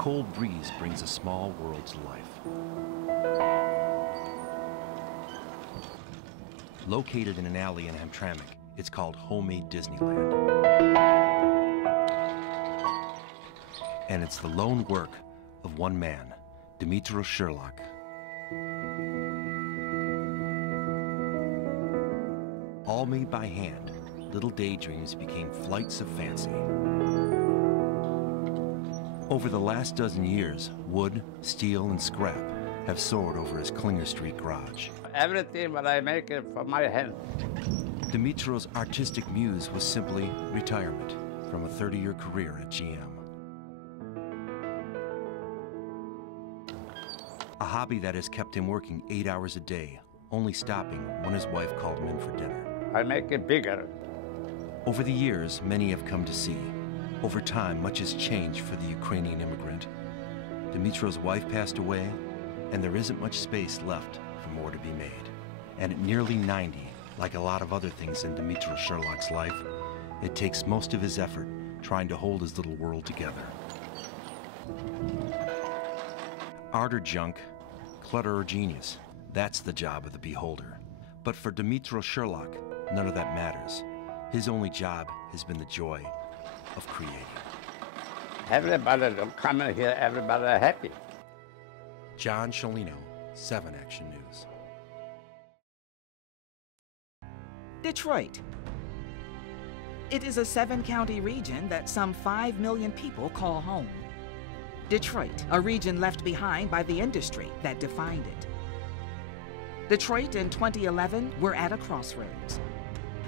cold breeze brings a small world to life. Located in an alley in Hamtramck, it's called Homemade Disneyland. And it's the lone work of one man, Dimitro Sherlock. All made by hand, little daydreams became flights of fancy. Over the last dozen years, wood, steel, and scrap have soared over his Klinger Street garage. Everything that I make it for my hand. Dimitro's artistic muse was simply retirement from a 30-year career at GM. A hobby that has kept him working 8 hours a day, only stopping when his wife called him in for dinner. I make it bigger. Over the years, many have come to see. Over time, much has changed for the Ukrainian immigrant. Dimitro's wife passed away, and there isn't much space left for more to be made. And at nearly 90, like a lot of other things in Dimitro Sherlock's life, it takes most of his effort trying to hold his little world together. Art or junk, clutter or genius, that's the job of the beholder. But for Dimitro Sherlock, none of that matters. His only job has been the joy of creating. Everybody will come in here, everybody happy. John Ciolino, 7 Action News. Detroit. It is a 7-county region that some 5 million people call home. Detroit, a region left behind by the industry that defined it. Detroit in 2011, we're at a crossroads.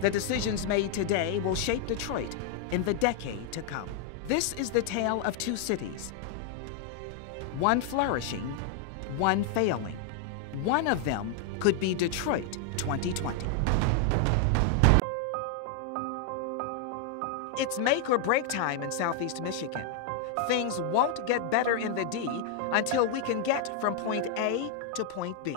The decisions made today will shape Detroit in the decade to come. This is the tale of 2 cities. One flourishing, one failing. One of them could be Detroit 2020. It's make or break time in Southeast Michigan. Things won't get better in the D until we can get from point A to point B.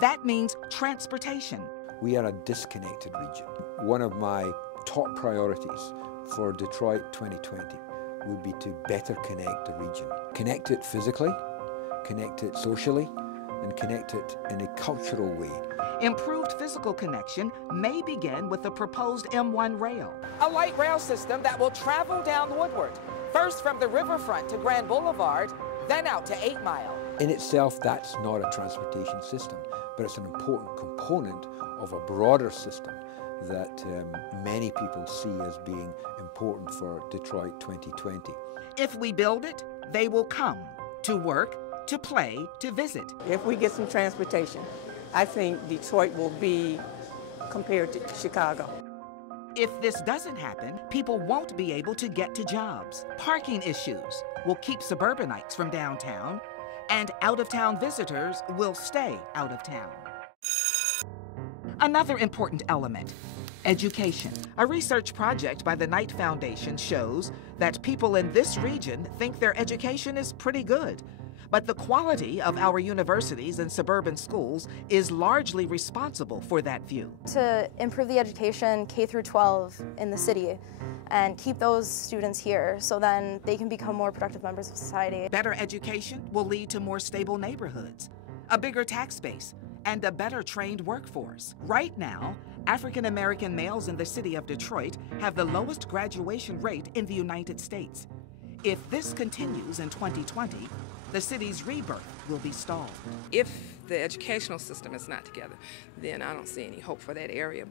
That means transportation. We are a disconnected region. One of my top priorities for Detroit 2020 would be to better connect the region. Connect it physically, connect it socially, and connect it in a cultural way. Improved physical connection may begin with the proposed M1 rail, a light rail system that will travel down Woodward, first from the riverfront to Grand Boulevard, then out to 8 Mile. In itself, that's not a transportation system, but it's an important component of a broader system that many people see as being important for Detroit 2020. If we build it, they will come to work, to play, to visit. If we get some transportation, I think Detroit will be compared to Chicago. If this doesn't happen, people won't be able to get to jobs. Parking issues will keep suburbanites from downtown, and out-of-town visitors will stay out of town. Another important element, education. A research project by the Knight Foundation shows that people in this region think their education is pretty good, but the quality of our universities and suburban schools is largely responsible for that view. To improve the education K through 12 in the city and keep those students here so then they can become more productive members of society. Better education will lead to more stable neighborhoods, a bigger tax base, and a better trained workforce. Right now, African American males in the city of Detroit have the lowest graduation rate in the United States. If this continues in 2020, the city's rebirth will be stalled. If the educational system is not together, then I don't see any hope for that area.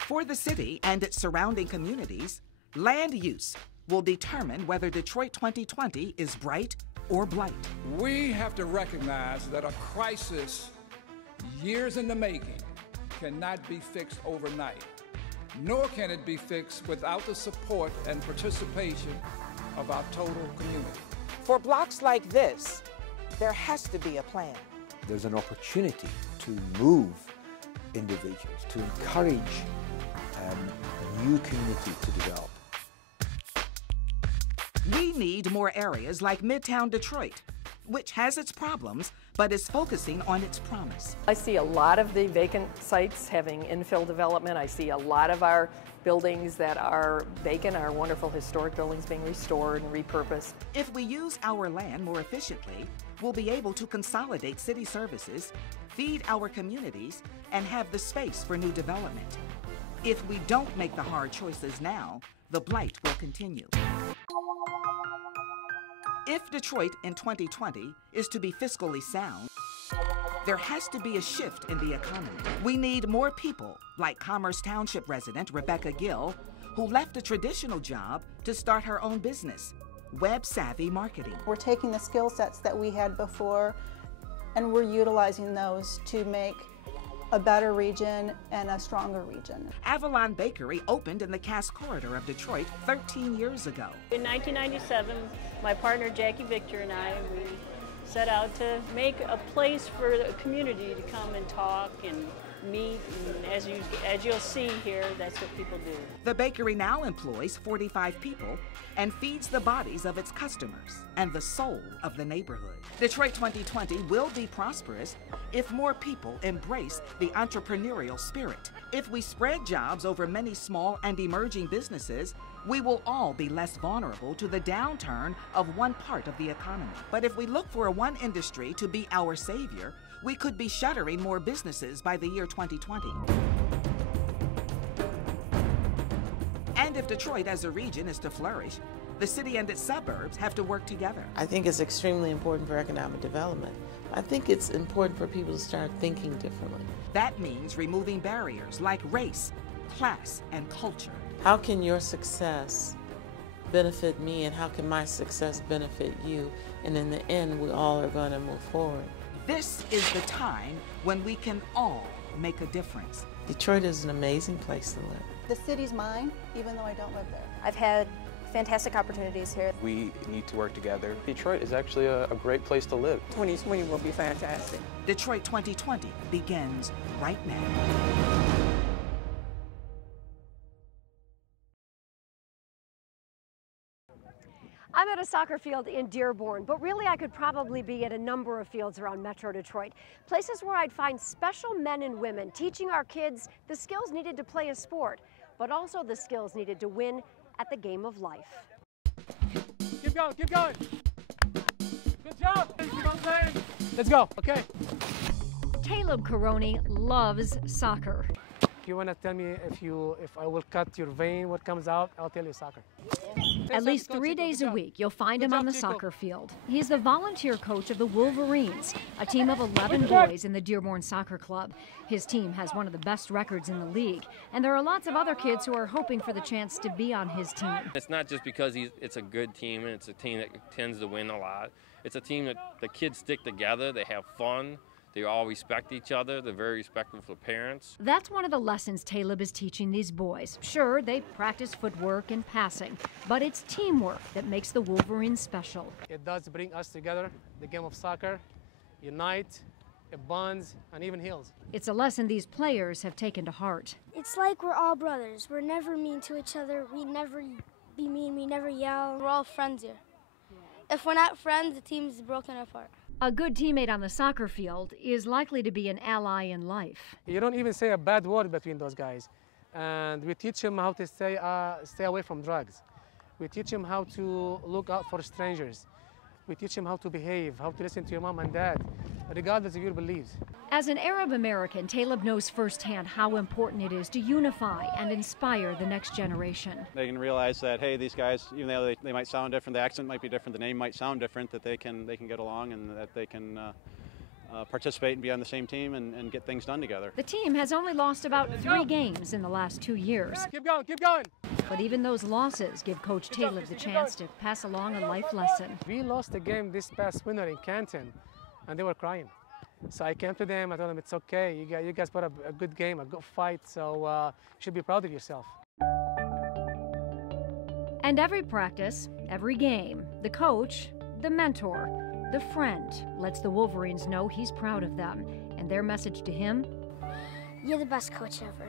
For the city and its surrounding communities, land use will determine whether Detroit 2020 is bright or blight. We have to recognize that a crisis years in the making cannot be fixed overnight, nor can it be fixed without the support and participation of our total community. For blocks like this, there has to be a plan. There's an opportunity to move individuals, to encourage new community to develop. We need more areas like Midtown Detroit, which has its problems, but is focusing on its promise. I see a lot of the vacant sites having infill development. I see a lot of our buildings that are vacant, our wonderful historic buildings being restored and repurposed. If we use our land more efficiently, we'll be able to consolidate city services, feed our communities, and have the space for new development. If we don't make the hard choices now, the blight will continue. If Detroit in 2020 is to be fiscally sound, there has to be a shift in the economy. We need more people like Commerce Township resident Rebecca Gill, who left a traditional job to start her own business, web-savvy marketing. We're taking the skill sets that we had before and we're utilizing those to make a better region and a stronger region. Avalon Bakery opened in the Cass Corridor of Detroit 13 years ago. In 1997, my partner Jackie Victor and I, we set out to make a place for the community to come and talk and meet, and as you'll see here, that's what people do. The bakery now employs 45 people and feeds the bodies of its customers and the soul of the neighborhood. Detroit 2020 will be prosperous if more people embrace the entrepreneurial spirit. If we spread jobs over many small and emerging businesses, we will all be less vulnerable to the downturn of one part of the economy. But if we look for one industry to be our savior, we could be shuttering more businesses by the year 2020. And if Detroit as a region is to flourish, the city and its suburbs have to work together. I think it's extremely important for economic development. I think it's important for people to start thinking differently. That means removing barriers like race, class, and culture. How can your success benefit me, and how can my success benefit you? And in the end, we all are going to move forward. This is the time when we can all make a difference. Detroit is an amazing place to live. The city's mine, even though I don't live there. I've had fantastic opportunities here. We need to work together. Detroit is actually a great place to live. 2020 will be fantastic. Detroit 2020 begins right now. I'm at a soccer field in Dearborn, but really I could probably be at a number of fields around Metro Detroit. Places where I'd find special men and women teaching our kids the skills needed to play a sport, but also the skills needed to win at the game of life. Keep going, keep going. Good job. Keep on playing. Let's go, okay. Caleb Caroni loves soccer. If you want to tell me if I will cut your vein, what comes out, I'll tell you soccer. At least 3 days a week, you'll find him on the soccer field. He's the volunteer coach of the Wolverines, a team of 11 boys in the Dearborn Soccer Club. His team has one of the best records in the league, and there are lots of other kids who are hoping for the chance to be on his team. It's not just because it's a good team and it's a team that tends to win a lot. It's a team that the kids stick together, they have fun. They all respect each other. They're very respectful for parents. That's one of the lessons Caleb is teaching these boys. Sure, they practice footwork and passing, but it's teamwork that makes the Wolverines special. It does bring us together, the game of soccer, unite, it bonds, and even heals. It's a lesson these players have taken to heart. It's like we're all brothers. We're never mean to each other. We never be mean. We never yell. We're all friends here. If we're not friends, the team's broken apart. A good teammate on the soccer field is likely to be an ally in life. You don't even say a bad word between those guys. And we teach them how to stay away from drugs. We teach them how to look out for strangers. We teach them how to behave, how to listen to your mom and dad, regardless of your beliefs. As an Arab American, Caleb knows firsthand how important it is to unify and inspire the next generation. They can realize that, hey, these guys, even though they might sound different, the accent might be different, the name might sound different, that they can get along and that they can participate and be on the same team and get things done together. The team has only lost about 3 games in the last 2 years. Keep going, keep going. But even those losses give Coach Caleb the chance to pass along a life lesson. We lost the game this past winter in Canton, and they were crying. So I came to them, I told them it's okay, you guys put up a good game, a good fight, so you should be proud of yourself. And every practice, every game, the coach, the mentor, the friend lets the Wolverines know he's proud of them. And their message to him? You're the best coach ever.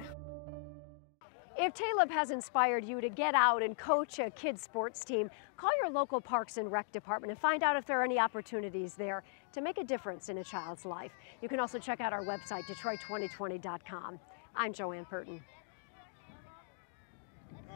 If Taleb has inspired you to get out and coach a kids' sports team, call your local Parks and Rec department and find out if there are any opportunities there to make a difference in a child's life. You can also check out our website, Detroit2020.com. I'm Joanne Purton.